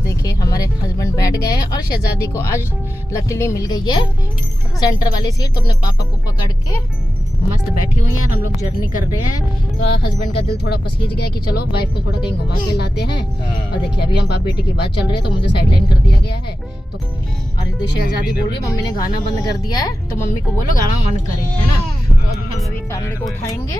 Friends देखिए हमारे husband बैठ गए हैं और शहजादी को आज लकीली मिल गई है सेंटर वाली सीट, तो अपने पापा को पकड़ के मस्त बैठी हुई हैं। हम लोग जर्नी कर रहे हैं तो हस्बैंड का दिल थोड़ा पसीज गया कि चलो वाइफ को थोड़ा कहीं घुमा के लाते हैं। और देखिए अभी हम बाप बेटे की बात चल रही है तो मुझे साइडलाइन कर दिया गया है। तो और शहजादी बोल रही है मम्मी ने गाना बंद कर दिया है, तो मम्मी को बोलो गाना बंद करें, है ना। तो अभी हम अभी फैमिली को उठाएंगे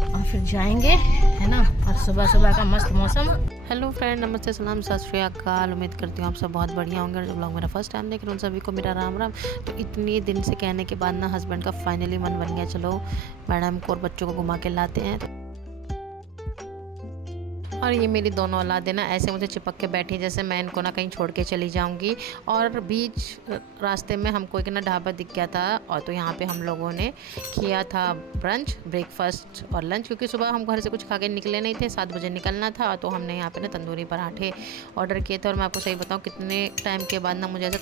और फिर जाएंगे, है ना। और सुबह सुबह का मस्त मौसम। हेलो फ्रेंड, नमस्ते, सलाम, सत श्री अकाल। उम्मीद करती हूँ आप सब बहुत बढ़िया होंगे। और जो लोग मेरा फर्स्ट टाइम देख रहे हैं उन सभी को मेरा राम राम। तो इतनी दिन से कहने के बाद ना हस्बैंड का फाइनली मन बन गया, चलो मैडम को और बच्चों को घुमा के लाते हैं। और ये मेरी दोनों औलादें ना ऐसे मुझे चिपक के बैठी जैसे मैं इनको ना कहीं छोड़ के चली जाऊंगी। और बीच रास्ते में हमको एक ना ढाबा दिख गया था, और तो यहाँ पे हम लोगों ने किया था ब्रंच, ब्रेकफास्ट और लंच, क्योंकि सुबह हम घर से कुछ खा के निकले नहीं थे, 7 बजे निकलना था। तो हमने यहाँ पे ना तंदूरी पराठे ऑर्डर किए थे। और मैं आपको सही बताऊँ कितने टाइम के बाद ना मुझे ऐसे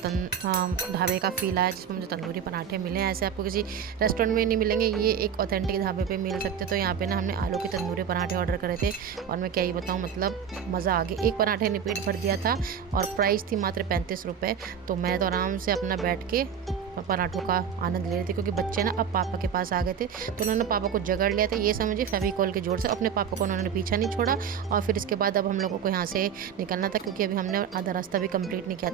ढाबे का फील आया जिसमें मुझे तंदूरी पराठे मिले। ऐसे आपको किसी रेस्टोरेंट में नहीं मिलेंगे, ये एक ऑथेंटिक ढाबे पर मिल सकते। तो यहाँ पे ना हमने आलू के तंदूरी पराठे ऑर्डर करे थे, और मैं क्या ही बताऊँ, मतलब मज़ा आ गया। एक पराठे ने पेट भर दिया था और प्राइस थी मात्र 35 रुपये। तो मैं तो आराम से अपना बैठ के पराठों का आनंद ले रहे थे, क्योंकि बच्चे ना अब पापा के पास आ गए थे। तो उन्होंने पापा को जगड़ लिया था, ये समझिए फेविकॉल के जोर से। अपने पापा को उन्होंने पीछा नहीं छोड़ा। और फिर इसके बाद अब हम लोगों को यहाँ से निकलना था, क्योंकि अभी हमने आधा रास्ता भी कंप्लीट नहीं किया।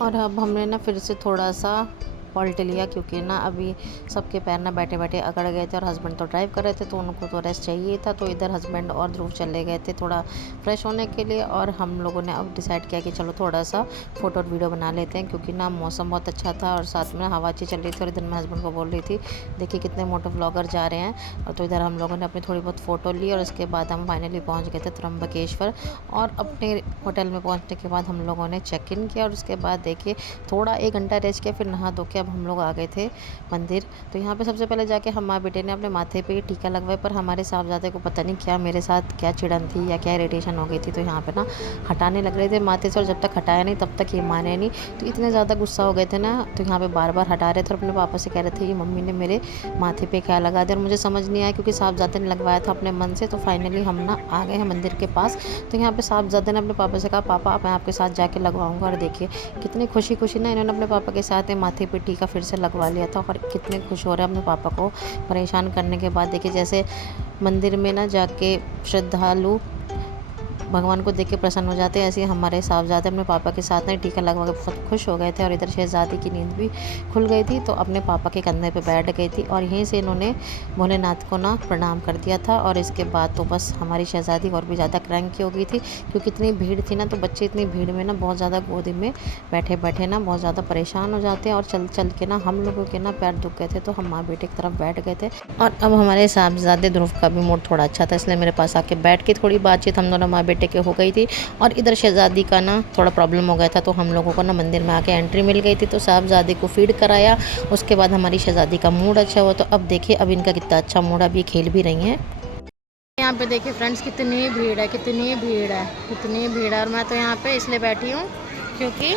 और अब हमने ना फिर से थोड़ा सा पलट लिया, क्योंकि ना अभी सबके पैर ना बैठे बैठे अकड़ गए थे। और हस्बैंड तो ड्राइव कर रहे थे तो उनको तो रेस्ट चाहिए था। तो इधर हस्बैंड और ध्रुव चले गए थे थोड़ा फ्रेश होने के लिए। और हम लोगों ने अब डिसाइड किया कि चलो थोड़ा सा फ़ोटो और वीडियो बना लेते हैं, क्योंकि ना मौसम बहुत अच्छा था और साथ में हवा अच्छी चल रही थी। और इधर मैं हस्बैंड को बोल रही थी देखिए कितने मोटो ब्लॉगर जा रहे हैं। और तो इधर हम लोगों ने अपनी थोड़ी बहुत फ़ोटो ली, और उसके बाद हम फाइनली पहुँच गए थे त्र्यंबकेश्वर। और अपने होटल में पहुँचने के बाद हम लोगों ने चेक इन किया, और उसके बाद देखिए थोड़ा 1 घंटा रेस्ट किया, फिर नहा धो के अब हम लोग आ गए थे मंदिर। तो यहाँ पे सबसे पहले जाके हम माँ बेटे ने अपने माथे पे टीका लगवाया, पर हमारे साहबजादे को पता नहीं क्या मेरे साथ क्या चिड़न थी या क्या इरिटेशन हो गई थी। तो यहाँ पे ना हटाने लग रहे थे माथे से, और जब तक हटाया नहीं तब तक ये माने नहीं। तो इतने ज़्यादा गुस्सा हो गए थे ना, तो यहाँ पे बार बार हटा रहे थे और अपने पापा से कह रहे थे ये मम्मी ने मेरे माथे पे क्या लगा दिया। और मुझे समझ नहीं आया, क्योंकि साहबजादे ने लगवाया था अपने मन से। तो फाइनली हम ना आ गए हैं मंदिर के पास। तो यहाँ पे साहबजादे ने अपने पापा से कहा पापा मैं आपके साथ जाके लगवाऊंगा। और देखिए कितनी खुशी खुशी ना इन्होंने अपने पापा के साथ माथे पे टीका फिर से लगवा लिया था। और कितने खुश हो रहे हैं अपने पापा को परेशान करने के बाद। देखिए जैसे मंदिर में ना जाके श्रद्धालु भगवान को देख के प्रसन्न हो जाते हैं, ऐसे ही हमारे साहबजादे अपने पापा के साथ ना टीका लगवा के बहुत खुश हो गए थे। और इधर शहजादी की नींद भी खुल गई थी, तो अपने पापा के कंधे पे बैठ गई थी। और यहीं से इन्होंने भोलेनाथ को ना प्रणाम कर दिया था। और इसके बाद तो बस हमारी शहजादी और भी ज़्यादा क्रैंकी हो गई थी, क्योंकि इतनी भीड़ थी ना। तो बच्चे इतनी भीड़ में ना बहुत ज़्यादा गोदी में बैठे बैठे ना बहुत ज़्यादा परेशान हो जाते हैं। और चल चल के ना हम लोगों के ना पैर दुख गए थे, तो हम माँ बेटे की तरफ बैठ गए थे। और अब हमारे साहबजादे ध्रुव का भी मूड थोड़ा अच्छा था, इसलिए मेरे पास आके बैठ के थोड़ी बातचीत हम दोनों माँ बेटे के हो गई थी। और इधर शहजादी का ना थोड़ा प्रॉब्लम हो गया था, तो हम लोगों को ना मंदिर में आके एंट्री मिल गई थी। तो साहबजादे को फीड कराया, उसके बाद हमारी शहजादी का मूड अच्छा हुआ। तो अब देखिए अब इनका कितना अच्छा मूड, अभी खेल भी रही हैं। यहाँ पे देखिए फ्रेंड्स कितनी भीड़ है, कितनी भीड़ है, कितनी भीड़ है। और मैं तो यहाँ पे इसलिए बैठी हूँ क्योंकि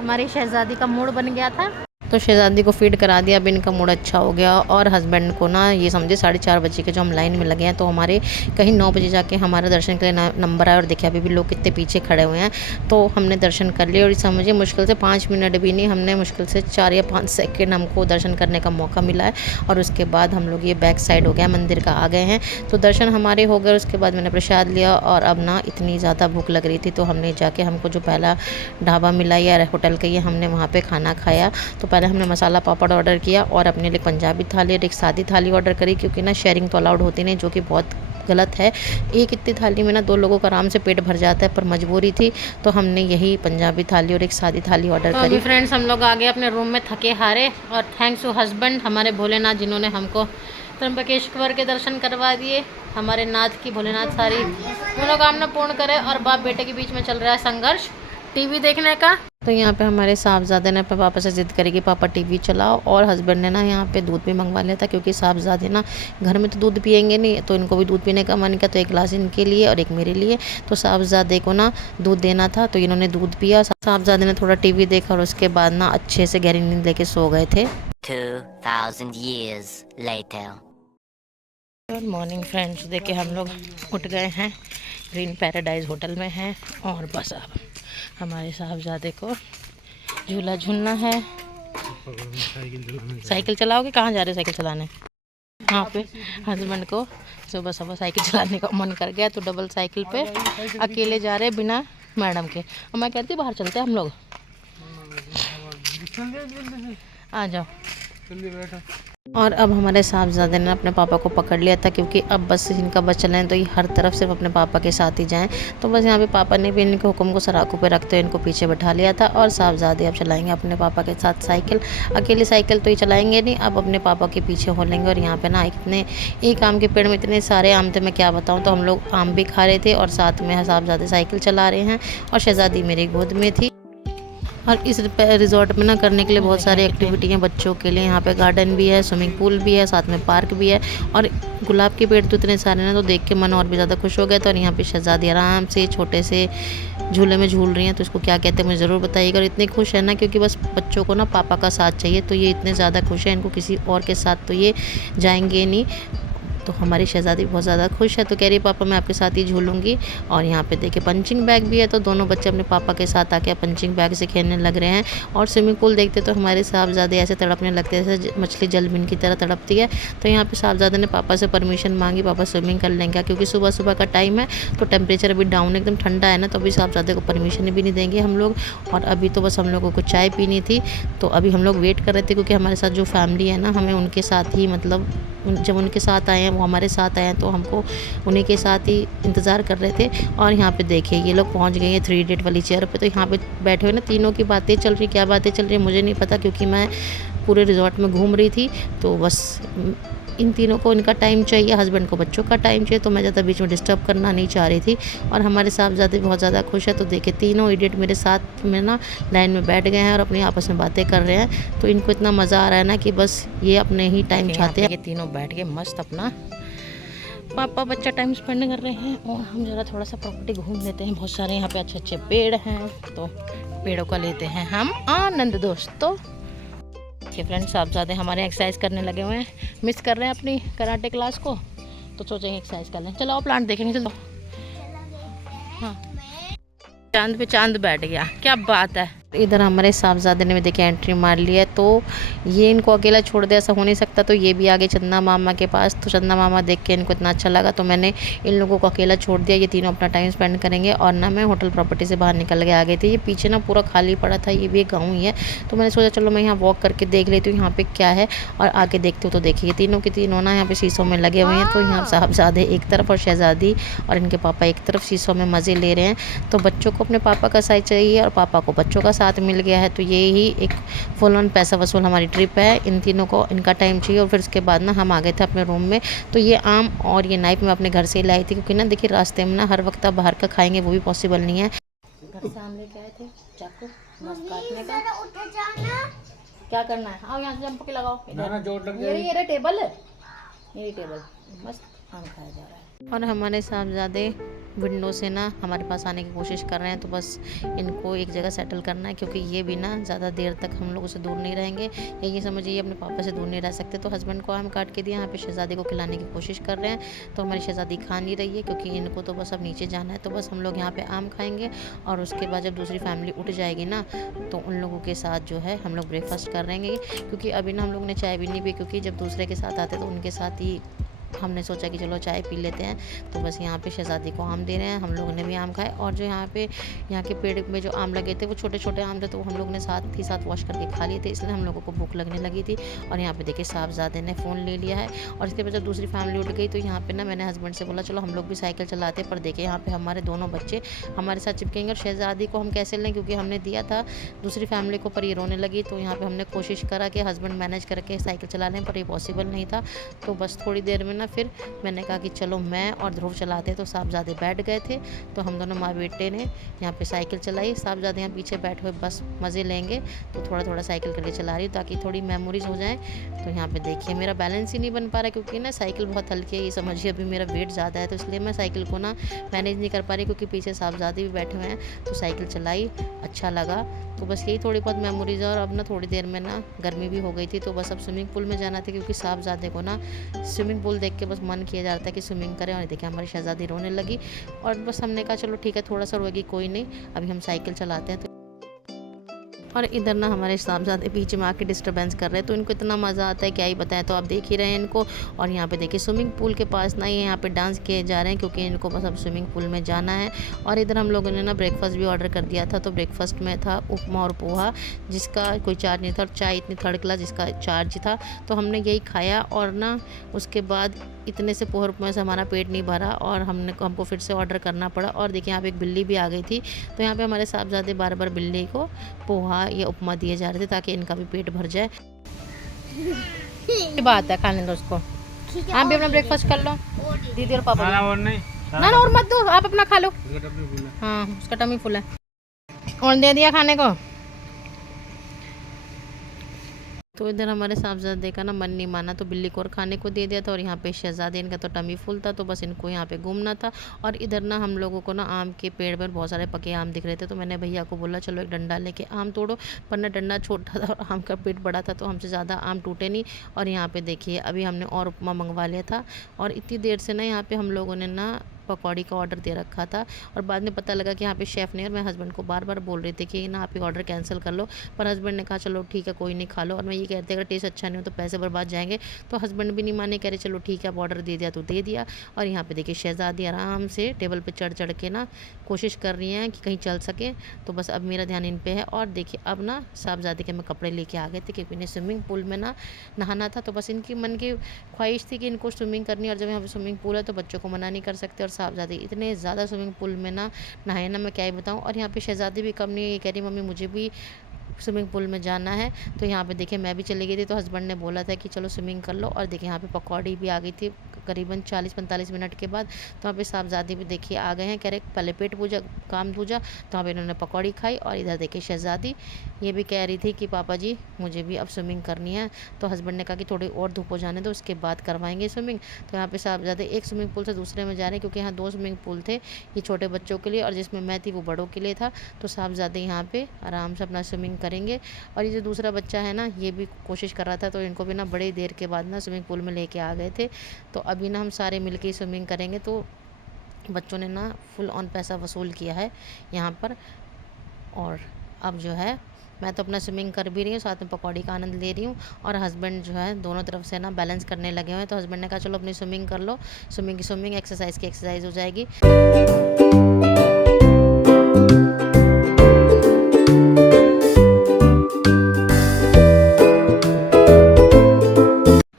हमारी शहजादी का मूड बन गया था। तो शहजादी को फीड करा दिया, अब इनका मूड अच्छा हो गया। और हस्बैंड को ना ये समझे 4:30 बजे के जो हम लाइन में लगे हैं, तो हमारे कहीं 9 बजे जाके हमारा दर्शन के लिए नंबर आया। और देखिए अभी भी लोग कितने पीछे खड़े हुए हैं। तो हमने दर्शन कर लिए, और समझिए मुश्किल से 5 मिनट भी नहीं, हमने मुश्किल से 4 या 5 सेकेंड हमको दर्शन करने का मौका मिला है। और उसके बाद हम लोग ये बैक साइड हो गया मंदिर का आ गए हैं। तो दर्शन हमारे हो गए, उसके बाद मैंने प्रसाद लिया। और अब ना इतनी ज़्यादा भूख लग रही थी, तो हमने जाके हमको जो पहला ढाबा मिला या होटल का, ये हमने वहाँ पर खाना खाया। तो पहले हमने मसाला पापड़ ऑर्डर किया, और अपने लिए पंजाबी थाली और एक सादी थाली ऑर्डर करी, क्योंकि ना शेयरिंग तो अलाउड होती नहीं, जो कि बहुत गलत है। एक इतनी थाली में ना 2 लोगों का आराम से पेट भर जाता है, पर मजबूरी थी तो हमने यही पंजाबी थाली और एक सादी थाली ऑर्डर करी। फ्रेंड्स हम लोग आ गए अपने रूम में थके हारे, और थैंक्स टू हस्बैंड हमारे भोलेनाथ, जिन्होंने हमको त्र्यंबकेश्वर के दर्शन करवा दिए। हमारे नाथ की भोलेनाथ सारी मनोकामना पूर्ण करे। और बाप बेटे के बीच में चल रहा है संघर्ष टीवी देखने का। तो यहाँ पे हमारे साहबजादे ने अपने पापा से ज़िद करी कि पापा टीवी चलाओ। और हस्बैंड ने ना यहाँ पे दूध भी मंगवा लिया था, क्योंकि साहबजादे ना घर में तो दूध पियेंगे नहीं, तो इनको भी दूध पीने का मन किया। तो एक गिलास इनके लिए और एक मेरे लिए। तो साहबजादे को ना दूध देना था, तो इन्होंने दूध पिया। साहबजादे ने थोड़ा टीवी देखा, और उसके बाद ना अच्छे से गहरी नींद लेके सो गए थे। 2000 years later. Good morning friends, देखिए हम लोग उठ गए हैं ग्रीन पैराडाइज होटल में हैं और बस अब हमारे साहबजादे को झूला झूलना है। साइकिल चलाओगे? कहाँ जा रहे हो साइकिल चलाने? यहाँ पे हस्बैंड को सुबह सुबह साइकिल चलाने का मन कर गया तो डबल साइकिल पे अकेले जा रहे बिना मैडम के। और मैं कहती बाहर चलते हैं हम लोग। आ जाओ। और अब हमारे साहबजादे ने अपने पापा को पकड़ लिया था, क्योंकि अब बस इनका बस चलाएं तो ये हर तरफ सिर्फ अपने पापा के साथ ही जाएं। तो बस यहाँ पे पापा ने भी इनके हुक्म को सराखों पे रखते हुए इनको पीछे बैठा लिया था। और साहबजादे अब चलाएंगे अपने पापा के साथ साइकिल। अकेली साइकिल तो ये चलाएंगे नहीं, अब अपने पापा के पीछे हो लेंगे। और यहाँ पे ना इतने एक आम के पेड़ में इतने सारे आम थे, मैं क्या बताऊँ। तो हम लोग आम भी खा रहे थे और साथ में साहबजादे साइकिल चला रहे हैं और शहजादी मेरी गोद में थी। और इस रिजॉर्ट में ना करने के लिए बहुत सारी एक्टिविटी हैं बच्चों के लिए। यहाँ पे गार्डन भी है, स्विमिंग पूल भी है, साथ में पार्क भी है। और गुलाब के पेड़ तो इतने सारे हैं तो देख के मन और भी ज़्यादा खुश हो गया था। और यहाँ पे शहजादी आराम से छोटे से झूले में झूल रही हैं। तो इसको क्या कहते हैं मुझे ज़रूर बताइएगा। और इतने खुश है ना, क्योंकि बस बच्चों को ना पापा का साथ चाहिए, तो ये इतने ज़्यादा खुश है। इनको किसी और के साथ तो ये जाएंगे नहीं। तो हमारी शहजादी बहुत ज़्यादा खुश है, तो कह रही है पापा मैं आपके साथ ही झूलूंगी। और यहाँ पे देखिए पंचिंग बैग भी है, तो दोनों बच्चे अपने पापा के साथ आके पंचिंग बैग से खेलने लग रहे हैं। और स्विमिंग पूल देखते तो हमारे साहबजादे ऐसे तड़पने लगते हैं जैसे मछली जलबिन की तरह तड़पती है। तो यहाँ पे साहबजादे ने पापा से परमिशन मांगी, पापा स्विमिंग कर लेंगे, क्योंकि सुबह सुबह का टाइम है तो टेम्परेचर अभी डाउन एकदम ठंडा है ना, तो अभी साहबजादे को परमिशन भी नहीं देंगे हम लोग। और अभी तो बस हम लोगों को चाय पीनी थी, तो अभी हम लोग वेट कर रहे थे, क्योंकि हमारे साथ जो फैमिली है ना, हमें उनके साथ ही मतलब जब उनके साथ आए हैं वो हमारे साथ आए हैं, तो हमको उन्हीं के साथ ही इंतज़ार कर रहे थे। और यहाँ पे देखिए ये लोग पहुँच गए हैं 3 इडियट वाली चेयर पे। तो यहाँ पे बैठे हुए ना तीनों की बातें चल रही, क्या बातें चल रही है मुझे नहीं पता, क्योंकि मैं पूरे रिजॉर्ट में घूम रही थी। तो बस इन तीनों को इनका टाइम चाहिए, हस्बैंड को बच्चों का टाइम चाहिए, तो मैं ज़्यादा बीच में डिस्टर्ब करना नहीं चाह रही थी। और हमारे साहबजादे बहुत ज़्यादा खुश है। तो देखिए तीनों इडियट मेरे साथ में ना लाइन में बैठ गए हैं और अपनी आपस में बातें कर रहे हैं। तो इनको इतना मज़ा आ रहा है ना कि बस ये अपने ही टाइम चाहते हैं। ये तीनों बैठ के मस्त अपना पापा बच्चा टाइम स्पेंड कर रहे हैं। और हम ज़रा थोड़ा सा प्रॉपर्टी घूम लेते हैं, बहुत सारे यहाँ पे अच्छे अच्छे पेड़ हैं, तो पेड़ों का लेते हैं हम आनंद दोस्तों। देखिए फ्रेंड्स साहबजादे हमारे एक्सरसाइज करने लगे हुए हैं, मिस कर रहे हैं अपनी कराटे क्लास को, तो सोचेंगे एक्सरसाइज कर लें। चलो प्लांट देखेंगे, चलो। हाँ चांद पे चांद बैठ गया, क्या बात है। इधर हमारे साहबजादे ने भी देखिए एंट्री मार ली है, तो ये इनको अकेला छोड़ दे ऐसा हो नहीं सकता। तो ये भी आगे चंदा मामा के पास। तो चंदा मामा देख के इनको इतना अच्छा लगा, तो मैंने इन लोगों को अकेला छोड़ दिया, ये तीनों अपना टाइम स्पेंड करेंगे। और ना मैं होटल प्रॉपर्टी से बाहर निकल के आ गई थी। ये पीछे ना पूरा खाली पड़ा था, ये भी एक गाँव ही है। तो मैंने सोचा चलो मैं यहाँ वॉक करके देख लेती हूँ यहाँ पे क्या है। और आके देखती हूँ तो देखिए तीनों के तीनों ना यहाँ पे शीशों में लगे हुए हैं। तो यहाँ साहबजादे एक तरफ और शहजादी और इनके पापा एक तरफ शीशों में मज़े ले रहे हैं। तो बच्चों को अपने पापा का साथ चाहिए और पापा को बच्चों का साथ मिल गया है। तो ये ही एक फुल ऑन पैसा वसूल हमारी ट्रिप है। इन तीनों को इनका टाइम चाहिए। और फिर उसके बाद ना हम आ गए थे अपने रूम में। तो ये आम और ये नाइफ मैं अपने घर से ही लाई थी, क्योंकि ना देखिए रास्ते में ना हर वक्त आप बाहर का खाएंगे वो भी पॉसिबल नहीं है। घर से आम लेके आए थे, चाकू मस्त काटने का। क्या करना है? आओ यहाँ से जंप के लगाओ, ये टेबल है, ये टेबल मस्त आम खाया जा रहा है। और हमारे साहबजादे विंडो से ना हमारे पास आने की कोशिश कर रहे हैं। तो बस इनको एक जगह सेटल करना है, क्योंकि ये भी ना ज़्यादा देर तक हम लोगों से दूर नहीं रहेंगे। ये समझिए अपने पापा से दूर नहीं रह सकते। तो हस्बैंड को आम काट के दिया, यहाँ पे शहजादी को खिलाने की कोशिश कर रहे हैं। तो हमारी शहजादी खा नहीं रही है, क्योंकि इनको तो बस अब नीचे जाना है। तो बस हम लोग यहाँ पे आम खाएंगे और उसके बाद जब दूसरी फैमिली उठ जाएगी ना, तो उन लोगों के साथ जो है हम लोग ब्रेकफास्ट कर रहेंगे। क्योंकि अभी ना हम लोग ने चाय भी नहीं पी, क्योंकि जब दूसरे के साथ आते तो उनके साथ ही हमने सोचा कि चलो चाय पी लेते हैं। तो बस यहाँ पे शहजादी को आम दे रहे हैं, हम लोगों ने भी आम खाए। और जो यहाँ के पेड़ में जो आम लगे थे वो छोटे छोटे आम थे, तो हम लोग ने साथ ही साथ वॉश करके खा लिए थे, इसलिए हम लोगों को भूख लगने लगी थी। और यहाँ पे देखिए साहबजादे ने फ़ोन ले लिया है। और इसके बाद जब दूसरी फैमिली उठ गई, तो यहाँ पे ना मैंने हस्बैंड से बोला चलो हम लोग भी साइकिल चलाते। पर देखिए यहाँ पे हमारे दोनों बच्चे हमारे साथ चिपकेंगे और शहजादी को हम कैसे लें, क्योंकि हमने दिया था दूसरी फैमिली को, पर ये रोने लगी। तो यहाँ पर हमने कोशिश करा कि हस्बैंड मैनेज करके साइकिल चला लें, पर ये पॉसिबल नहीं था। तो बस थोड़ी देर में ना फिर मैंने कहा कि चलो मैं और ध्रुव चलाते। तो साहबजादे बैठ गए थे, तो हम दोनों माँ बेटे ने यहाँ पे साइकिल चलाई। साहबजादे यहाँ पीछे बैठे हुए बस मज़े लेंगे। तो थोड़ा थोड़ा साइकिल के लिए चला रही हूँ, ताकि थोड़ी मेमोरीज हो जाए। तो यहाँ पे देखिए मेरा बैलेंस ही नहीं बन पा रहा, क्योंकि ना साइकिल बहुत हल्की है, ये समझिए अभी मेरा वेट ज़्यादा है, तो इसलिए मैं साइकिल को ना मैनेज नहीं कर पा रही, क्योंकि पीछे साहबजादे भी बैठे हुए हैं। तो साइकिल चलाई, अच्छा लगा। तो बस यही थोड़ी बहुत मेमोरीज है। और अब ना थोड़ी देर में ना गर्मी भी हो गई थी, तो बस अब स्विमिंग पूल में जाना था, क्योंकि साहबजादे को ना स्विमिंग पूल देख के बस मन किया जा रहा था कि स्विमिंग करें। और देखिए हमारी शहज़ादी रोने लगी और बस हमने कहा चलो ठीक है थोड़ा सा रोएगी कोई नहीं, अभी हम साइकिल चलाते हैं। और इधर ना हमारे साहबजादे बीच में आके डिस्टर्बेंस कर रहे हैं, तो इनको इतना मज़ा आता है क्या ही बताएं। तो आप देख ही रहे हैं इनको। और यहाँ पे देखिए स्विमिंग पूल के पास ना ये यहाँ पे डांस किए जा रहे हैं, क्योंकि इनको बस अब स्विमिंग पूल में जाना है। और इधर हम लोगों ने ना ब्रेकफास्ट भी ऑर्डर कर दिया था। तो ब्रेकफास्ट में था उपमा और पोहा, जिसका कोई चार्ज नहीं था, और चाय इतनी थर्ड क्लास जिसका चार्ज था। तो हमने यही खाया और ना उसके बाद इतने से पोहा उपमा से हमारा पेट नहीं भरा और हमको फिर से ऑर्डर करना पड़ा। और देखिए यहाँ पे एक बिल्ली भी आ गई थी, तो यहाँ पे हमारे साहबजादे बार बार बिल्ली को पोहा या उपमा दिए जा रहे थे ताकि इनका भी पेट भर जाए। ये बात है, खाने दो उसको। आप भी अपना ब्रेकफास्ट कर लो, दीदी और पापा। और नहीं ना और मत दो, आप अपना खा लो। हाँ उसका टमी फुल है। और दे दिया खाने को। तो इधर हमारे साहबजादे का ना मन नहीं माना, तो बिल्ली को और खाने को दे दिया था। और यहाँ पे शहजादे इनका तो टमी फुल था, तो बस इनको यहाँ पे घूमना था। और इधर ना हम लोगों को ना आम के पेड़ पर बहुत सारे पके आम दिख रहे थे, तो मैंने भैया को बोला चलो एक डंडा लेके आम तोड़ो। पर ना डंडा छोटा था और आम का पेट बड़ा था, तो हमसे ज़्यादा आम टूटे नहीं। और यहाँ पे देखिए अभी हमने और उपमा मंगवा लिया था। और इतनी देर से ना यहाँ पे हम लोगों ने ना पकौड़ी का ऑर्डर दे रखा था। और बाद में पता लगा कि यहाँ पे शेफ़ नहीं, और मैं हस्बैंड को बार बार बोल रही थी कि ना आप ये ऑर्डर कैंसिल कर लो। पर हस्बैंड ने कहा चलो ठीक है कोई नहीं खा लो। और मैं ये कहते अगर टेस्ट अच्छा नहीं हो तो पैसे बर्बाद जाएंगे, तो हस्बैंड भी नहीं माने, कह रहे चलो ठीक है आप ऑर्डर दे दिया तो दे दिया। और यहाँ पे देखिए शहजादी आराम से टेबल पे चढ़ चढ़ के ना कोशिश कर रही हैं कि कहीं चल सके। तो बस अब मेरा ध्यान इन पे है। और देखिए अब ना साहबजादे के मैं कपड़े लेके आ गए थे, क्योंकि इन्हें स्विमिंग पूल में ना नहाना था। तो बस इनकी मन की ख्वाहिश थी कि इनको स्विमिंग करनी, और जब यहाँ पे स्विमिंग पूल है तो बच्चों को मना नहीं कर सकते। और साहबजादे इतने ज़्यादा स्विमिंग पूल में ना नहाए ना, मैं क्या ही बताऊँ। और यहाँ पे शहजादी भी कम नहीं है, ये कह रही मम्मी मुझे भी स्विमिंग पूल में जाना है। तो यहाँ पे देखिए मैं भी चली गई थी, तो हस्बैंड ने बोला था कि चलो स्विमिंग कर लो। और देखिए यहाँ पे पकौड़ी भी आ गई थी करीबन 40-45 मिनट के बाद। तो वहाँ पे साहबजादी भी देखिए आ गए हैं, कह रहे पहले पेट पूजा काम पूजा। तो वहाँ पे इन्होंने पकौड़ी खाई। और इधर देखिए शहजादी ये भी कह रही थी कि पापा जी मुझे भी अब स्विमिंग करनी है। तो हस्बैंड ने कहा कि थोड़ी और धूप हो जाने दो, उसके बाद करवाएंगे स्विमिंग। तो यहाँ पे साहबजादे एक स्विमिंग पूल से दूसरे में जा रहे हैं, क्योंकि यहाँ 2 स्विमिंग पूल थे, ये छोटे बच्चों के लिए और जिसमें मैं थी वो बड़ों के लिए था। तो साहबजादे यहाँ पे आराम से अपना स्विमिंग करेंगे। और ये जो दूसरा बच्चा है ना ये भी कोशिश कर रहा था, तो इनको भी ना बड़ी देर के बाद ना स्विमिंग पूल में लेके आ गए थे। तो अभी ना हम सारे मिलके ही स्विमिंग करेंगे। तो बच्चों ने ना फुल ऑन पैसा वसूल किया है यहाँ पर। और अब जो है मैं तो अपना स्विमिंग कर भी रही हूँ, साथ में पकौड़ी का आनंद ले रही हूँ। और हस्बैंड जो है दोनों तरफ से ना बैलेंस करने लगे हुए हैं। तो हस्बैंड ने कहा चलो अपनी स्विमिंग कर लो, स्विमिंग एक्सरसाइज की एक्सरसाइज हो जाएगी।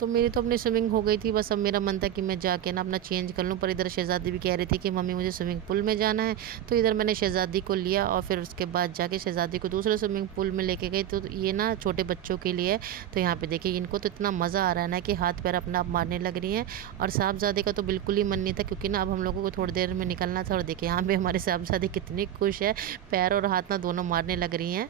मेरी तो अपनी स्विमिंग हो गई थी, बस अब मेरा मन था कि मैं जाके ना अपना चेंज कर लूँ। पर इधर शहजादी भी कह रही थी कि मम्मी मुझे स्विमिंग पूल में जाना है। तो इधर मैंने शहजादी को लिया और फिर उसके बाद जाके शहजादी को दूसरे स्विमिंग पूल में लेके गई। तो ये ना छोटे बच्चों के लिए है। तो यहाँ पे देखिए इनको तो इतना मज़ा आ रहा है ना कि हाथ पैर अपना आप मारने लग रही हैं। और साहबजादे का तो बिल्कुल ही मन नहीं था, क्योंकि ना अब हम लोगों को थोड़ी देर में निकलना था। और देखिए यहाँ पे हमारे साहबजादी कितनी खुश है, पैर और हाथ ना दोनों मारने लग रही हैं।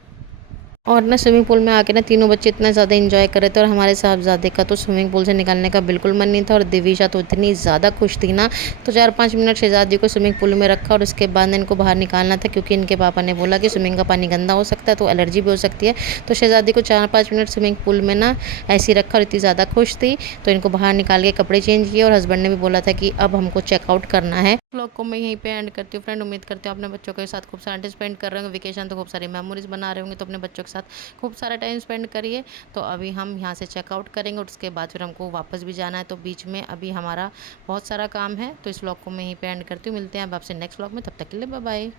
और ना स्विमिंग पूल में आके ना तीनों बच्चे इतना ज़्यादा एंजॉय कर रहे थे। और हमारे साहबजादे का तो स्विमिंग पूल से निकलने का बिल्कुल मन नहीं था। और दिविशा तो इतनी ज़्यादा खुश थी ना, तो 4-5 मिनट शहजादी को स्विमिंग पूल में रखा और उसके बाद इनको बाहर निकालना था, क्योंकि इनके पापा ने बोला कि स्विमिंग का पानी गंदा हो सकता है, तो एलर्जी भी हो सकती है। तो शहजादी को 4-5 मिनट स्विमिंग पूल में ना ऐसे ही रखा और इतनी ज़्यादा खुश थी, तो इनको बाहर निकाल के कपड़े चेंज किए। और हस्बैंड ने भी बोला था कि अब हमको चेकआउट करना है। व्लॉग को मैं यहीं पे एंड करती हूँ फ्रेंड। उम्मीद करती हूँ अपने बच्चों के साथ खूब सारा टाइम स्पेंड कर रहे होंगे, वेकेशन तो खूब सारी मेमोरीज बना रहे होंगे। तो अपने बच्चों के साथ खूब सारा टाइम स्पेंड करिए। तो अभी हम यहाँ से चेकआउट करेंगे और उसके बाद फिर हमको वापस भी जाना है। तो बीच में अभी हमारा बहुत सारा काम है। तो इस व्लॉग को मैं यहीं पे एंड करती हूँ। मिलते हैं अब आपसे नेक्स्ट व्लॉग में, तब तक के लिए बाय बाय।